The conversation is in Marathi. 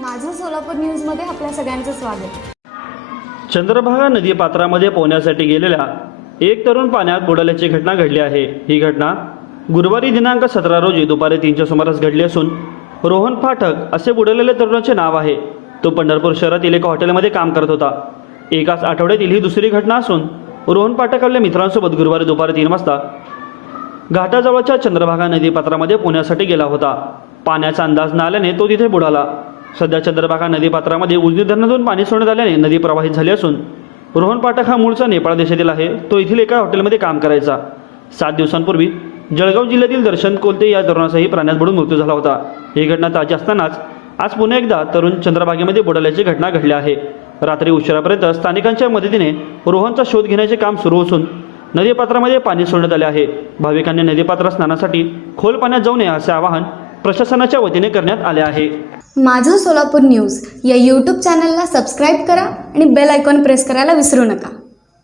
माझं सोलापूर न्यूजमध्ये आपल्या सगळ्यांचं स्वागत. चंद्रभागा नदी पात्रामध्ये पोहण्यासाठी गेलेल्या एक तरुण पाण्यात बुडाल्याची घटना घडली आहे. ही घटना गुरुवारी दिनांक सतरा रोजी दुपारी तीनच्या सुमारास घडली असून रोहन फाटक असे बुडलेल्या तरुणाचे नाव आहे. तो पंढरपूर शहरातील एका हॉटेलमध्ये काम करत होता. एकाच आठवड्यातील ही दुसरी घटना असून रोहन पाठक आपल्या मित्रांसोबत गुरुवारी दुपारी तीन वाजता घाटाजवळच्या चंद्रभागा नदीपात्रामध्ये पोहण्यासाठी गेला होता. पाण्याचा अंदाज न आल्याने तो तिथे बुडाला. सध्या चंद्रभागा नदीपात्रामध्ये उजनी धरणातून पाणी सोडण्यात आल्याने नदी प्रवाहित झाली असून रोहन पाठक हा मूळचा नेपाळ देशातील आहे. तो येथील एका हॉटेलमध्ये काम करायचा. सात दिवसांपूर्वी जळगाव जिल्ह्यातील दर्शन कोलते या तरुणाचाही प्राण्यात बुडून मृत्यू झाला होता. ही घटना ताजी असतानाच आज पुन्हा एकदा तरुण चंद्रभागेमध्ये बुडाल्याची घटना घडली आहे. रात्री उशिरापर्यंत स्थानिकांच्या मदतीने रोहनचा शोध घेण्याचे काम सुरू असून नदीपात्रामध्ये पाणी सोडण्यात आले आहे. भाविकांनी नदीपात्रात स्नानासाठी खोल पाण्यात जाऊ नये असे आवाहन प्रशासनाच्या वतीने करण्यात आले आहे. माझं सोलापूर न्यूज या यूट्यूब चॅनलला सबस्क्राईब करा आणि बेल आयकॉन प्रेस करायला विसरू नका.